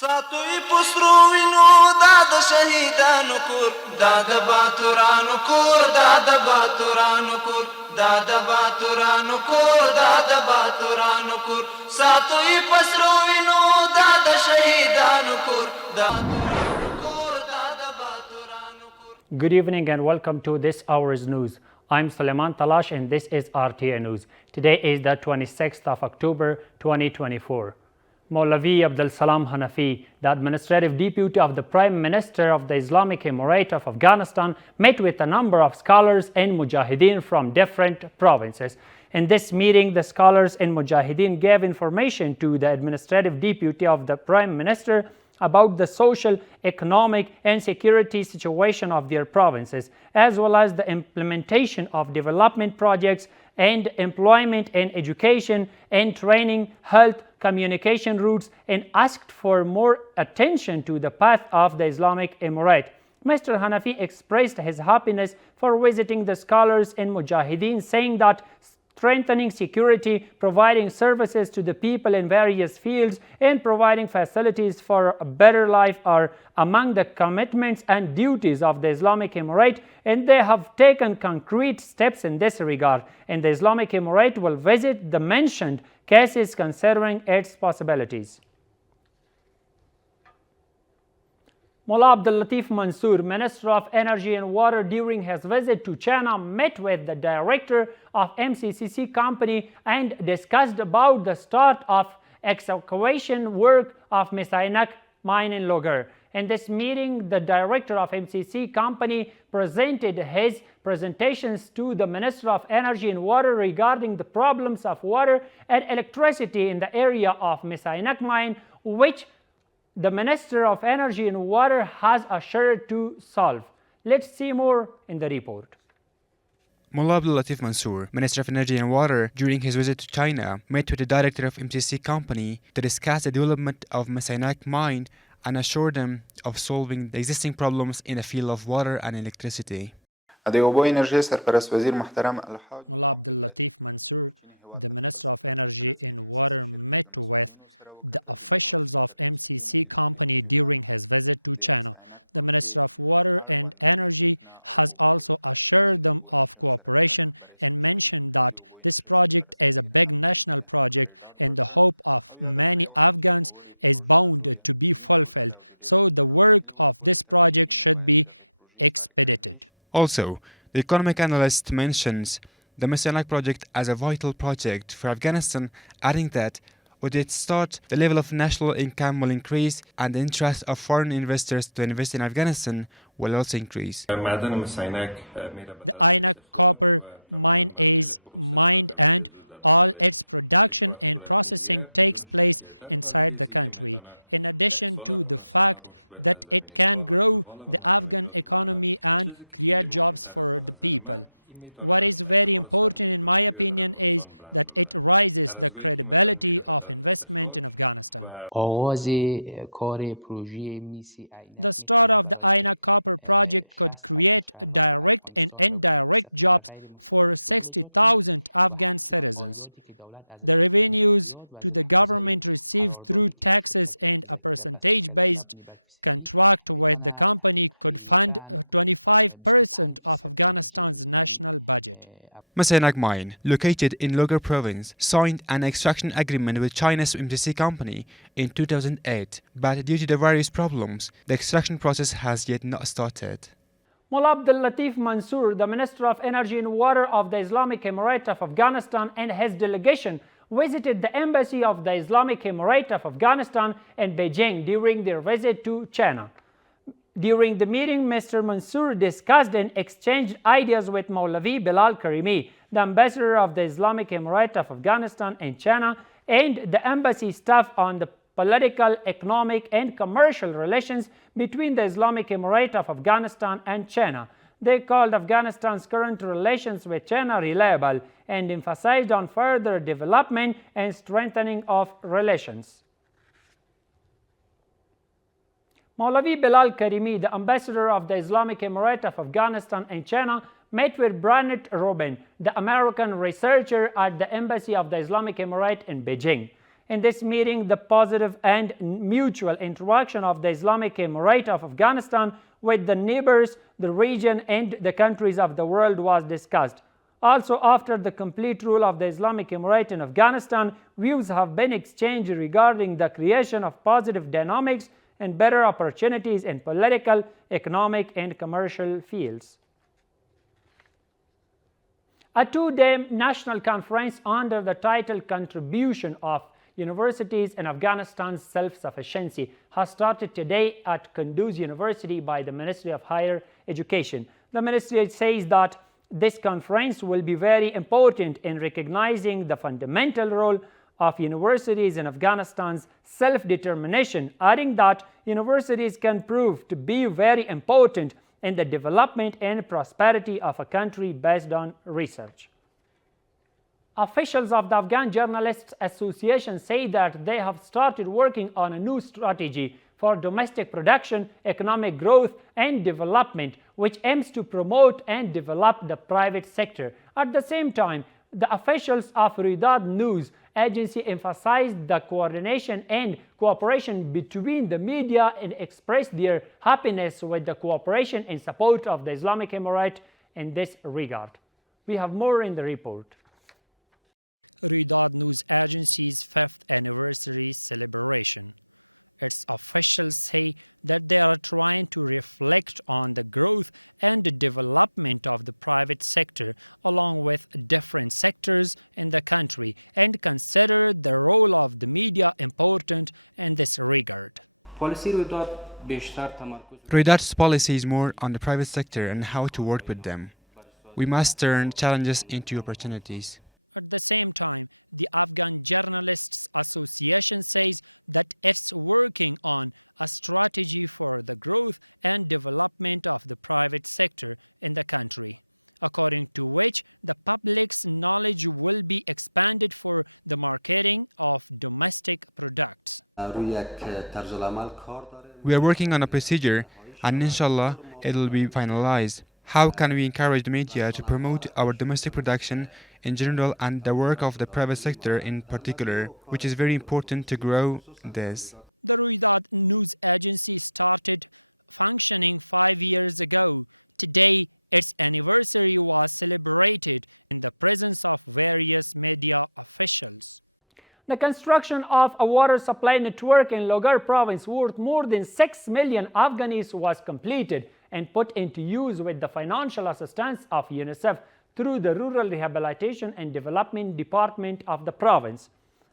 ساتوی پسرو وینو دا د شهیدانو کور دا د باتورانو کور دا د باتورانو کور دا د باتورانو کور دا د باتورانو کور ساتوی پسرو وینو دا د شهیدانو کور دا Good evening and welcome to this hour's news. I'm Suleiman Talash and this is RTA News. Today is the 26th of October 2024. Maulavi Abdul Salam Hanafi, the administrative deputy of the Prime Minister of the Islamic Emirate of Afghanistan, met with a number of scholars and mujahideen from different provinces. In this meeting, the scholars and mujahideen gave information to the administrative deputy of the Prime Minister about the social, economic, and security situation of their provinces, as well as the implementation of development projects and employment and education and training, health, communication routes, and asked for more attention to the path of the Islamic Emirate. Mr. Hanafi expressed his happiness for visiting the scholars and mujahideen, saying that strengthening security, providing services to the people in various fields, and providing facilities for a better life are among the commitments and duties of the Islamic Emirate, and they have taken concrete steps in this regard, and the Islamic Emirate will visit the mentioned cases considering its possibilities. Mullah Abdul Latif Mansour, Minister of Energy and Water, during his visit to China, met with the director of MCCC company and discussed about the start of excavation work of Misainak mine in Logar. In this meeting, the director of MCCC company presented his presentations to the Minister of Energy and Water regarding the problems of water and electricity in the area of Misainak mine, which the Minister of Energy and Water has assured to solve. Let's see more in the report. Mullah Abdul Latif Mansour, Minister of Energy and Water, during his visit to China, met with the director of MCC company to discuss the development of Misainak mine and assured them of solving the existing problems in the field of water and electricity. Mullah Abdul Latif Mansour, the Minister of Energy and Water, met with the officials of MCC company during his visit to China. The Minister of Water and Energy has also assured them of cooperation and mentioned that this project is a big national project and the hope of many Afghans is bound to be fulfilled. So the work of this project should be expedited. Also, the economic analyst mentions the Misainak project as a vital project for Afghanistan, adding that with its start, the level of national income will increase and the interest of foreign investors to invest in Afghanistan will also increase. The Ainak copper mine is mined and all its production and processing takes place inside the country, in addition to the fact that it can grow the Afghan economy and create jobs for the people. What is very important in my opinion is that it raises the credibility of investment in Afghanistan. The start of the Ainak copper project could create direct and indirect jobs for 60,000 Afghan citizens. The revenues to the government received through taxes and a percentage-based contract with the company could fund 25% of Afghanistan's national budget. Misainak mine, located in Logar province, signed an extraction agreement with China's MCC company in 2008, but due to the various problems, the extraction process has yet not started. Mullah Abdul Latif Mansour, the Minister of Energy and Water of the Islamic Emirate of Afghanistan, and his delegation visited the embassy of the Islamic Emirate of Afghanistan in Beijing during their visit to China. During the meeting, Mr. Mansour discussed and exchanged ideas with Maulavi Bilal Karimi, the ambassador of the Islamic Emirate of Afghanistan in China, and the embassy staff on the political, economic, and commercial relations between the Islamic Emirate of Afghanistan and China. They called Afghanistan's current relations with China reliable and emphasized on further development and strengthening of relations. Maulavi Bilal Karimi, the ambassador of the Islamic Emirate of Afghanistan in China, met with Brannett Robin, the American researcher at the Embassy of the Islamic Emirate in Beijing. In this meeting, the positive and mutual interaction of the Islamic Emirate of Afghanistan with the neighbors, the region, and the countries of the world was discussed. Also, after the complete rule of the Islamic Emirate in Afghanistan, views have been exchanged regarding the creation of positive dynamics and better opportunities in political, economic, and commercial fields. A two-day national conference under the title Contribution of Universities in Afghanistan's Self-Sufficiency has started today at Kunduz University by the Ministry of Higher Education. The ministry says that this conference will be very important in recognizing the fundamental role of universities in Afghanistan's self-determination, adding that universities can prove to be very important in the development and prosperity of a country based on research. Officials of the Afghan Journalists Association say that they have started working on a new strategy for domestic production, economic growth, and development, which aims to promote and develop the private sector. At the same time, the officials of Riyadh News Agency emphasized the coordination and cooperation between the media and expressed their happiness with the cooperation and support of the Islamic Emirate in this regard. We have more in the report. Riyadh News Agency's 5th anniversary celebration. Its officials say that they are trying to reflect on the growth and development of the private sector along with different sectors in the country and consider the role of the media important in this regard. Riyadh's policy is more on the private sector and how to work with them. We must turn challenges into opportunities. At the same time, the Afghan Journalists Association says that it's working on a strategy for the growth and development of the private sector in the country, according to which the public's knowledge will be expanded for the marketing of domestic products. We are working on a procedure and inshallah it will be finalized. How can we encourage the media to promote our domestic production in general and the work of the private sector in particular, which is very important to grow this? The Riyadh News Agency started functioning 5 years ago. Today, its anniversary was celebrated in the presence of various media officials. The construction of a water supply network in Logar province worth more than 6 million Afghanis was completed and put into use with the financial assistance of UNICEF through the Rural Rehabilitation and Development Department of the province.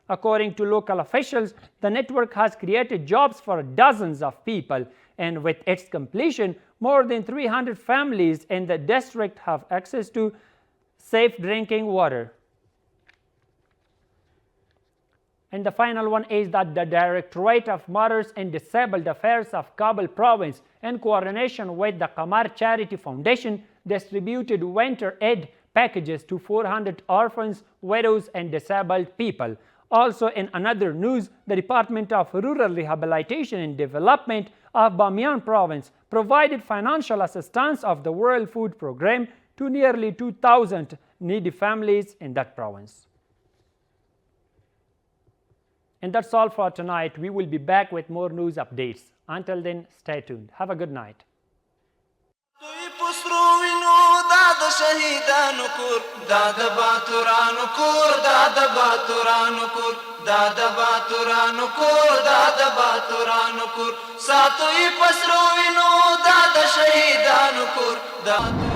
According to local officials, the network has created jobs for dozens of people, and with its completion, more than 300 families in the district have access to safe drinking water. And the final one is that the Directorate of Mothers and Disabled Affairs of Kabul province, in coordination with the Qamar Charity Foundation, distributed winter aid packages to 400 orphans, widows, and disabled people. Also, in another news, the Department of Rural Rehabilitation and Development of Bamiyan province provided financial assistance of the World Food Programme to nearly 2,000 needy families in that province. And that's all for tonight. We will be back with more news updates. Until then, stay tuned. Have a good night. ساتوی پسرو وینو دا د شهیدانو کور دا